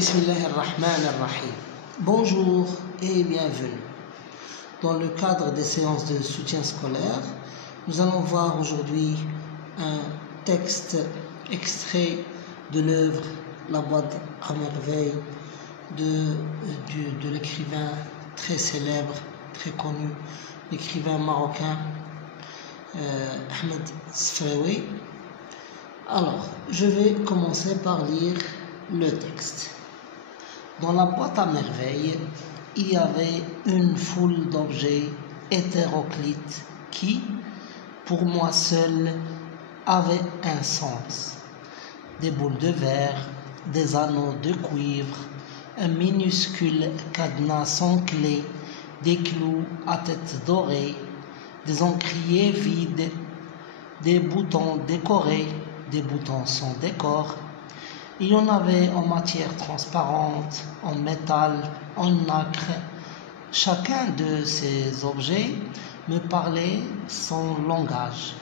Bismillahirrahmanirrahim. Bonjour et bienvenue. Dans le cadre des séances de soutien scolaire, nous allons voir aujourd'hui un texte extrait de l'œuvre La boîte à merveille de l'écrivain très célèbre, très connu, l'écrivain marocain Ahmed Sfraoui. Alors, je vais commencer par lire le texte. Dans la boîte à merveilles, il y avait une foule d'objets hétéroclites qui, pour moi seul, avaient un sens. Des boules de verre, des anneaux de cuivre, un minuscule cadenas sans clé, des clous à tête dorée, des encriers vides, des boutons décorés, des boutons sans décor. Il y en avait en matière transparente, en métal, en nacre. Chacun de ces objets me parlait son langage.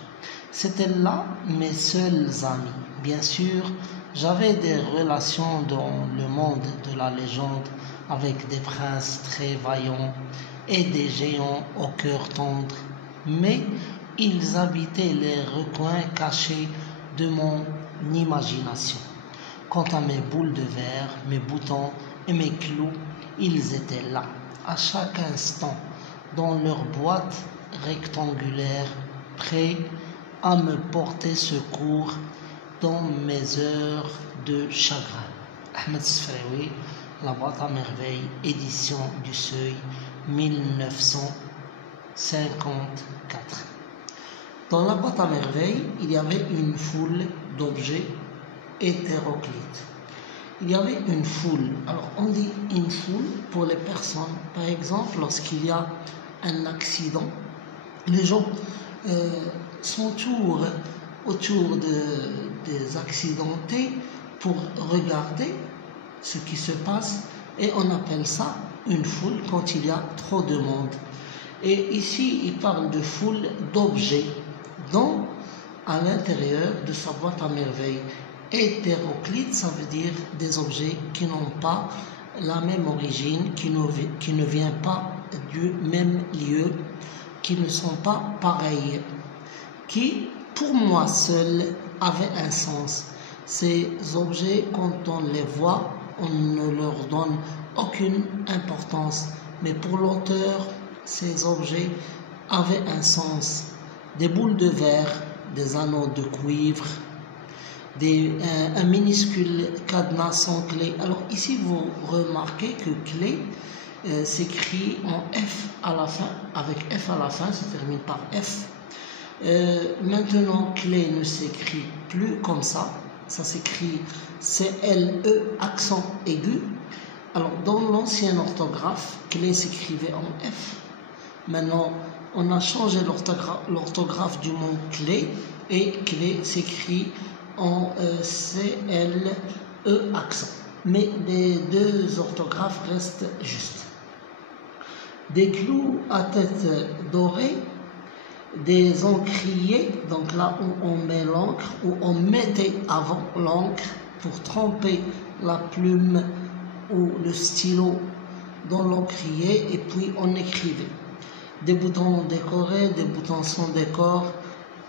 C'étaient là mes seuls amis. Bien sûr, j'avais des relations dans le monde de la légende avec des princes très vaillants et des géants au cœur tendre, mais ils habitaient les recoins cachés de mon imagination. Quant à mes boules de verre, mes boutons et mes clous, ils étaient là, à chaque instant, dans leur boîte rectangulaire, prêts à me porter secours dans mes heures de chagrin. Ahmed Sfraoui, La boîte à merveille, édition du Seuil, 1954. Dans la boîte à merveille, il y avait une foule d'objets hétéroclites. Il y avait une foule. Alors, on dit une foule pour les personnes. Par exemple, lorsqu'il y a un accident, les gens s'entourent autour des accidentés pour regarder ce qui se passe, et on appelle ça une foule quand il y a trop de monde. Et ici, il parle de foule d'objets dont à l'intérieur de sa boîte à merveille. Hétéroclite, ça veut dire des objets qui n'ont pas la même origine, qui ne viennent pas du même lieu, qui ne sont pas pareils, qui, pour moi seul, avaient un sens. Ces objets, quand on les voit, on ne leur donne aucune importance, mais pour l'auteur, ces objets avaient un sens. Des boules de verre, des anneaux de cuivre, un minuscule cadenas sans clé. Alors ici, vous remarquez que clé s'écrit en F à la fin, avec F à la fin, ça termine par F. Maintenant, clé ne s'écrit plus comme ça s'écrit C-L-E, accent aigu. Alors, dans l'ancienne orthographe, clé s'écrivait en F. Maintenant, on a changé l'orthographe du mot clé, et clé s'écrit en C-L-E accent. Mais les deux orthographes restent justes. Des clous à tête dorée, des encriers, donc là où on met l'encre, où on mettait avant l'encre pour tremper la plume ou le stylo dans l'encrier, et puis on écrivait. Des boutons décorés, des boutons sans décor.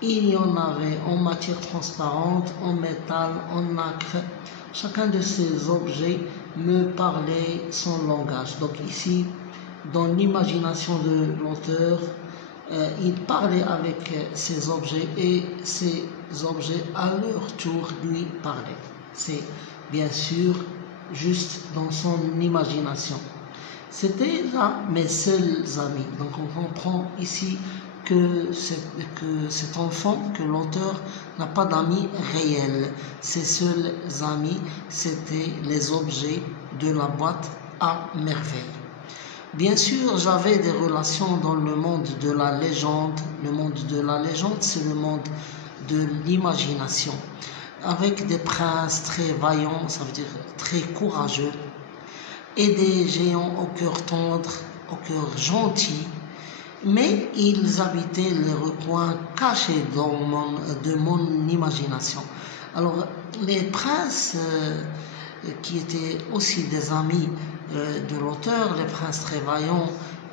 Il y en avait en matière transparente, en métal, en nacre. Chacun de ces objets me parlait son langage. Donc ici, dans l'imagination de l'auteur, il parlait avec ces objets, et ces objets à leur tour lui parlaient. C'est bien sûr juste dans son imagination. C'était là mes seuls amis. Donc on comprend ici que cet enfant, que l'auteur n'a pas d'amis réels. Ses seuls amis, c'était les objets de la boîte à merveille. Bien sûr, j'avais des relations dans le monde de la légende. Le monde de la légende, c'est le monde de l'imagination, avec des princes très vaillants, ça veut dire très courageux, et des géants au cœur tendre, au cœur gentil, mais ils habitaient les recoins cachés de mon imagination. Alors, les princes qui étaient aussi des amis de l'auteur, les princes très vaillants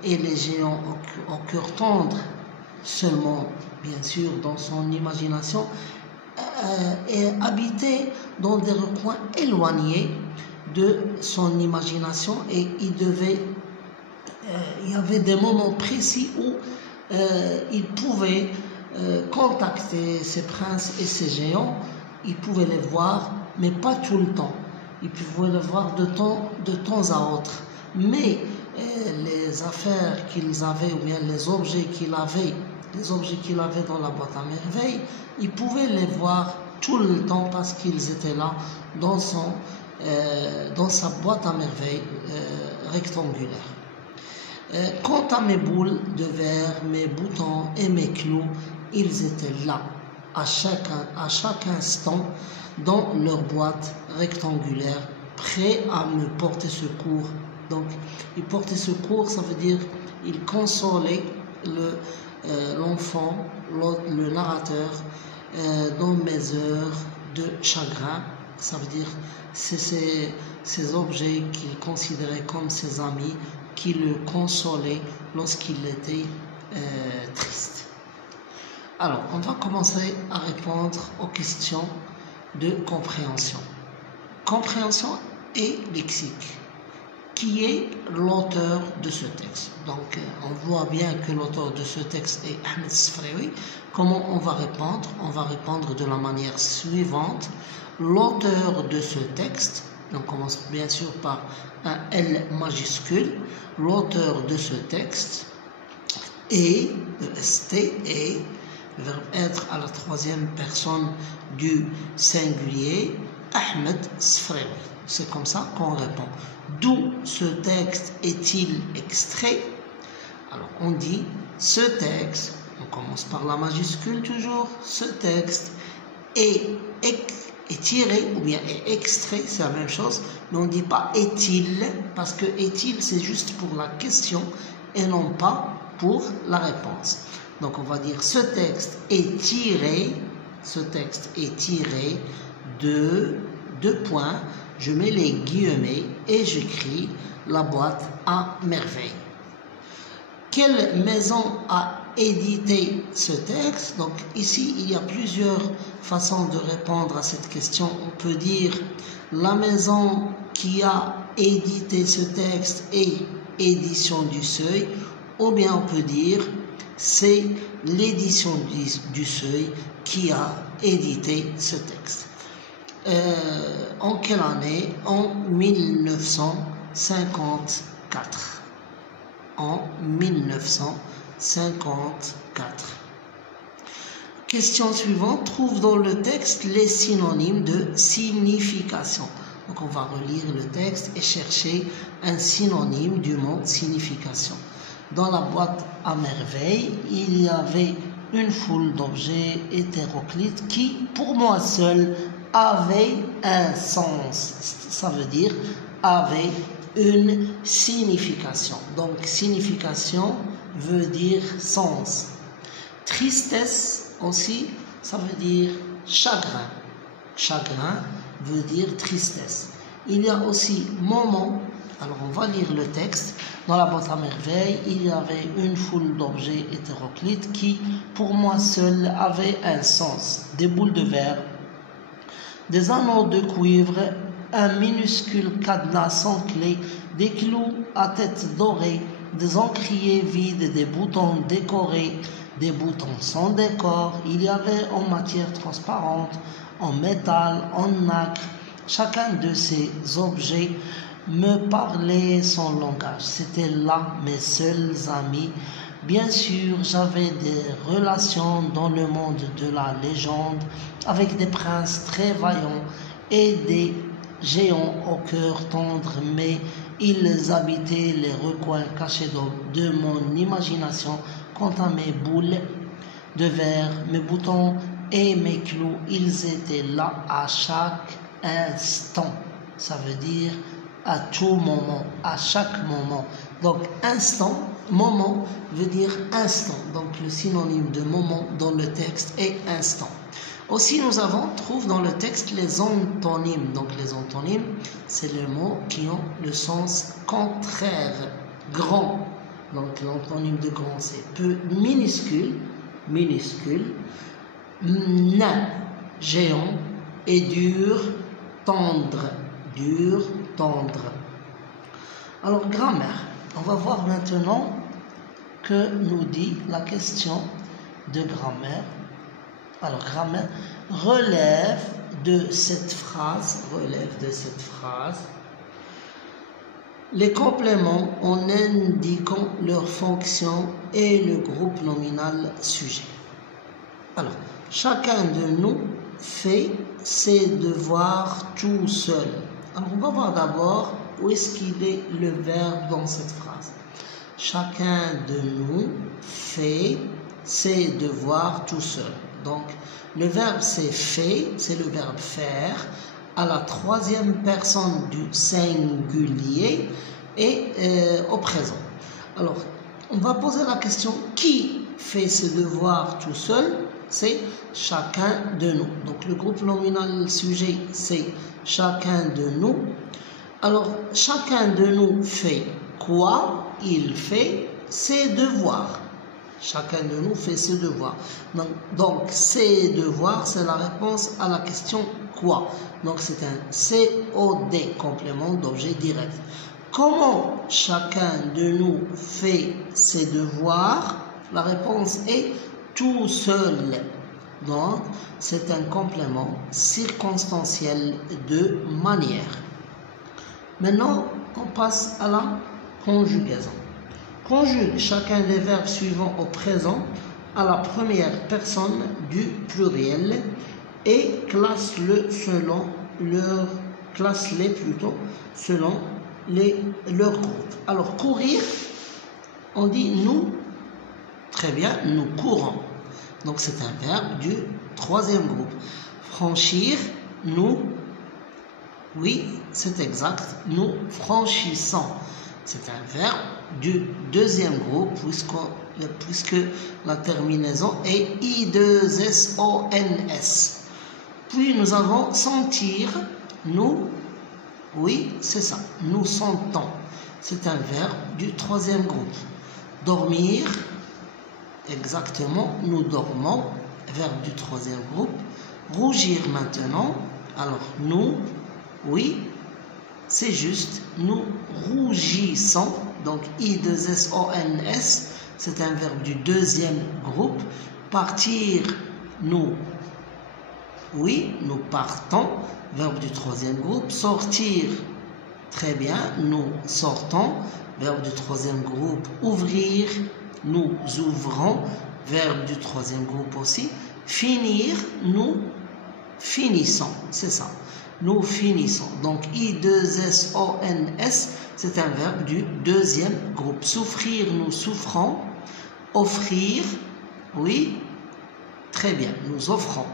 et les géants au cœur tendre, seulement bien sûr dans son imagination, et habitaient dans des recoins éloignés de son imagination, et il y avait des moments précis où il pouvait contacter ces princes et ces géants. Il pouvait les voir, mais pas tout le temps. Il pouvait les voir de temps à autre. Mais les affaires qu'ils avaient, ou bien les objets qu'il avait dans la boîte à merveilles, il pouvait les voir tout le temps parce qu'ils étaient là dans sa boîte à merveilles rectangulaire. Quant à mes boules de verre, mes boutons et mes clous, ils étaient là à chaque instant dans leur boîte rectangulaire, prêts à me porter secours. Donc, ils portaient secours, ça veut dire ils consolaient l'enfant, le narrateur, dans mes heures de chagrin. Ça veut dire c'est ces objets qu'il considérait comme ses amis qui le consolaient lorsqu'il était triste. Alors, on va commencer à répondre aux questions de compréhension. Compréhension et lexique. Qui est l'auteur de ce texte? Donc, on voit bien que l'auteur de ce texte est Ahmed Sfraoui. Comment on va répondre? On va répondre de la manière suivante. L'auteur de ce texte, on commence bien sûr par un L majuscule. L'auteur de ce texte est, le ST est, le verbe être à la troisième personne du singulier, Ahmed Sfraoui. C'est comme ça qu'on répond. D'où ce texte est-il extrait? Alors on dit ce texte, on commence par la majuscule toujours, ce texte est tiré ou bien est extrait, c'est la même chose, mais on ne dit pas est-il, parce que est-il c'est juste pour la question et non pas pour la réponse. Donc on va dire ce texte est tiré de deux points, je mets les guillemets et j'écris la boîte à merveille. Quelle maison a édité ce texte? Donc ici il y a plusieurs façons de répondre à cette question. On peut dire la maison qui a édité ce texte est Édition du Seuil, ou bien on peut dire c'est l'édition du Seuil qui a édité ce texte. En quelle année? En 1954. En 1954. Question suivante. Trouve dans le texte les synonymes de signification. Donc on va relire le texte et chercher un synonyme du mot signification. Dans la boîte à merveille, il y avait une foule d'objets hétéroclites qui, pour moi seul, avaient un sens. Ça veut dire avait une signification. Donc, signification veut dire sens. Tristesse aussi, ça veut dire chagrin. Chagrin veut dire tristesse. Il y a aussi moment. Alors, on va lire le texte. Dans la boîte à merveille, il y avait une foule d'objets hétéroclites qui, pour moi seul, avaient un sens. Des boules de verre, des anneaux de cuivre, un minuscule cadenas sans clé, des clous à tête dorée, des encriers vides, des boutons décorés, des boutons sans décor. Il y avait en matière transparente, en métal, en nacre. Chacun de ces objets me parlait son langage. C'était là mes seuls amis. Bien sûr, j'avais des relations dans le monde de la légende avec des princes très vaillants et des géants au cœur tendre, mais ils habitaient les recoins cachés de mon imagination. Quant à mes boules de verre, mes boutons et mes clous, ils étaient là à chaque instant. Ça veut dire à tout moment, à chaque moment. Donc instant, moment veut dire instant. Donc le synonyme de moment dans le texte est instant. Aussi, trouve dans le texte les antonymes. Donc, les antonymes, c'est les mots qui ont le sens contraire. Grand. Donc, l'antonyme de grand, c'est peu, minuscule, nain, géant, et dur, tendre. Alors, grammaire. On va voir maintenant que nous dit la question de grammaire. Alors, grammaire relève de cette phrase les compléments en indiquant leur fonction et le groupe nominal sujet. Alors, chacun de nous fait ses devoirs tout seul. Alors, on va voir d'abord où est-ce qu'il est le verbe dans cette phrase. Chacun de nous fait ses devoirs tout seul. Donc, le verbe c'est fait, c'est le verbe faire, à la troisième personne du singulier et au présent. Alors, on va poser la question, qui fait ses devoirs tout seul? C'est chacun de nous. Donc, le groupe nominal sujet, c'est chacun de nous. Alors, chacun de nous fait quoi? Il fait ses devoirs. Chacun de nous fait ses devoirs. Donc, ses devoirs, c'est la réponse à la question quoi. Donc, c'est un COD, complément d'objet direct. Comment chacun de nous fait ses devoirs? La réponse est tout seul. Donc, c'est un complément circonstanciel de manière. Maintenant, on passe à la conjugaison. Conjugue chacun des verbes suivants au présent à la première personne du pluriel et classe-les selon leur groupe. Alors, courir, on dit nous, très bien, nous courons. Donc, c'est un verbe du troisième groupe. Franchir, nous, oui, c'est exact, nous franchissons. C'est un verbe du deuxième groupe puisque la terminaison est I2SONS. Puis nous avons sentir, nous, oui, c'est ça, nous sentons. C'est un verbe du troisième groupe. Dormir, exactement, nous dormons, verbe du troisième groupe. Rougir maintenant, alors nous, oui, c'est juste, nous rougissons, donc I2SONS, c'est un verbe du deuxième groupe. Partir, nous, oui, nous partons, verbe du troisième groupe. Sortir, très bien, nous sortons, verbe du troisième groupe. Ouvrir, nous ouvrons, verbe du troisième groupe aussi. Finir, nous finissons, c'est ça. Nous finissons. Donc, I2SONS, c'est un verbe du deuxième groupe. Souffrir, nous souffrons. Offrir, oui, très bien, nous offrons.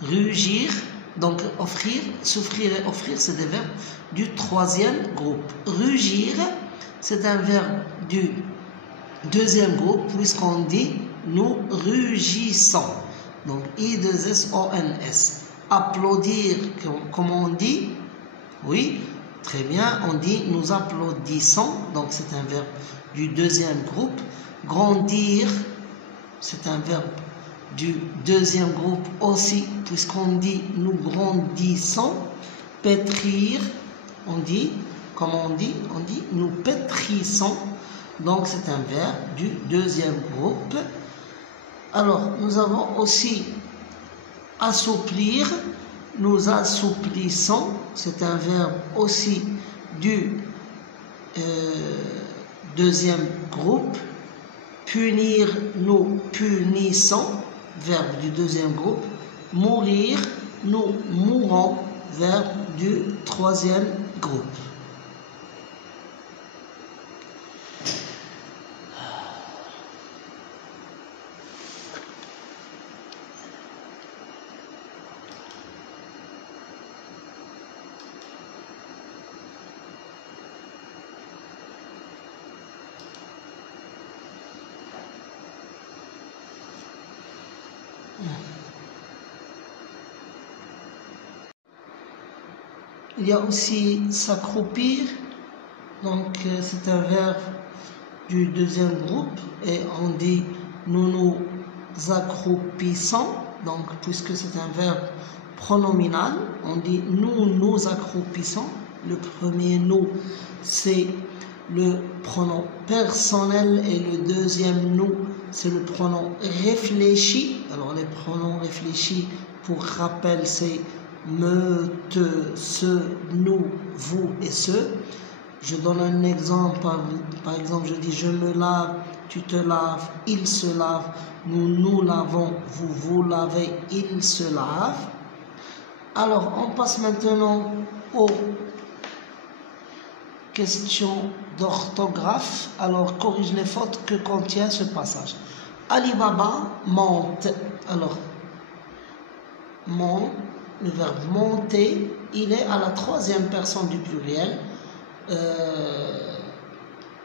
Rugir, donc offrir, souffrir et offrir, c'est des verbes du troisième groupe. Rugir, c'est un verbe du deuxième groupe, puisqu'on dit nous rugissons. Donc, I2SONS. Applaudir, comment on dit? Oui, très bien, on dit nous applaudissons, donc c'est un verbe du deuxième groupe. Grandir, c'est un verbe du deuxième groupe aussi, puisqu'on dit nous grandissons. Pétrir, on dit, comment on dit? On dit nous pétrissons, donc c'est un verbe du deuxième groupe. Alors, nous avons aussi assouplir, nous assouplissons, c'est un verbe aussi du deuxième groupe. Punir, nous punissons, verbe du deuxième groupe. Mourir, nous mourons, verbe du troisième groupe. il y a aussi s'accroupir. Donc c'est un verbe du deuxième groupe et on dit nous nous accroupissons. Donc puisque c'est un verbe pronominal, on dit nous nous accroupissons. Le premier nous, c'est le pronom personnel et le deuxième nous, c'est le pronom réfléchi. Alors les pronoms réfléchis, pour rappel, c'est me, te, ce, nous, vous et ce. Je donne un exemple, par exemple je dis je me lave, tu te laves, il se lave, nous nous lavons, vous vous lavez, il se lave. Alors on passe maintenant aux questions d'orthographe. Alors corrige les fautes que contient ce passage. Ali Baba monte. Alors monte, le verbe monter, il est à la troisième personne du pluriel.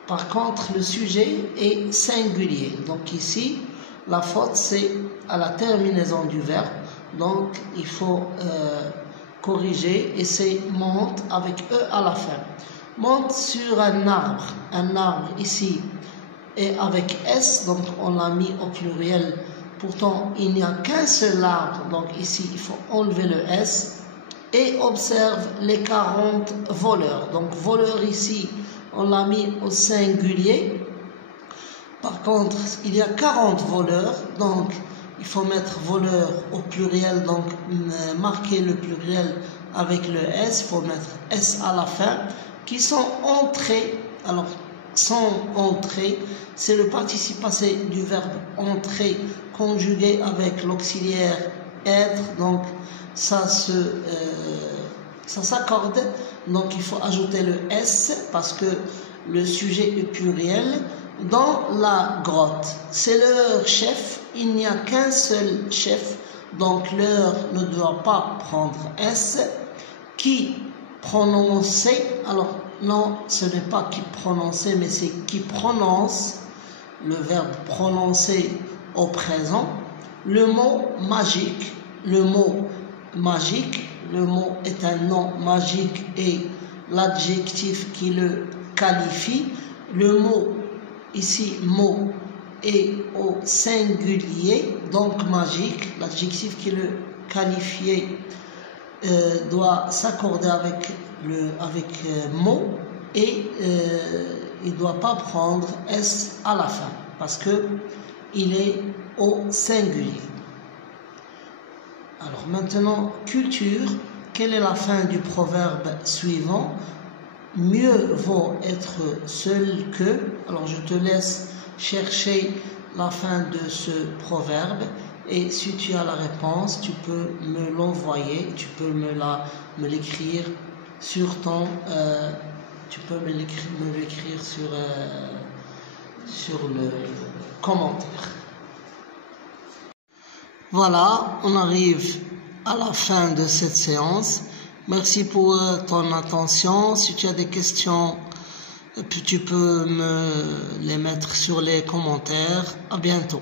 Par contre le sujet est singulier. Donc ici la faute c'est à la terminaison du verbe. Donc il faut corriger et c'est monte avec E à la fin. Monte sur un arbre ici est avec S, donc on l'a mis au pluriel. Pourtant il n'y a qu'un seul arbre, donc ici il faut enlever le S. Et observe les 40 voleurs. Donc voleurs ici on l'a mis au singulier. Par contre il y a 40 voleurs, donc il faut mettre voleur au pluriel, donc marquer le pluriel avec le S, il faut mettre S à la fin, qui sont entrés. Alors sont entrés, c'est le participe passé du verbe entrer conjugué avec l'auxiliaire être, donc ça s'accorde, donc il faut ajouter le S parce que le sujet est pluriel. Dans la grotte, c'est leur chef, il n'y a qu'un seul chef, donc leur ne doit pas prendre S. Qui prononcer, alors non, ce n'est pas qui prononcer, mais c'est qui prononce, le verbe prononcer au présent. Le mot magique, le mot magique, le mot est un nom magique et l'adjectif qui le qualifie. Le mot ici, mot, est au singulier, donc magique. L'adjectif qui le qualifiait doit s'accorder avec mot et il ne doit pas prendre S à la fin parce que il est au singulier. Alors maintenant, culture. Quelle est la fin du proverbe suivant? Mieux vaut être seul que. Alors je te laisse chercher la fin de ce proverbe et si tu as la réponse, tu peux me l'envoyer, tu peux me l'écrire sur ton, tu peux me l'écrire sur le commentaire. Voilà, on arrive à la fin de cette séance. Merci pour ton attention. Si tu as des questions, tu peux me les mettre sur les commentaires. À bientôt.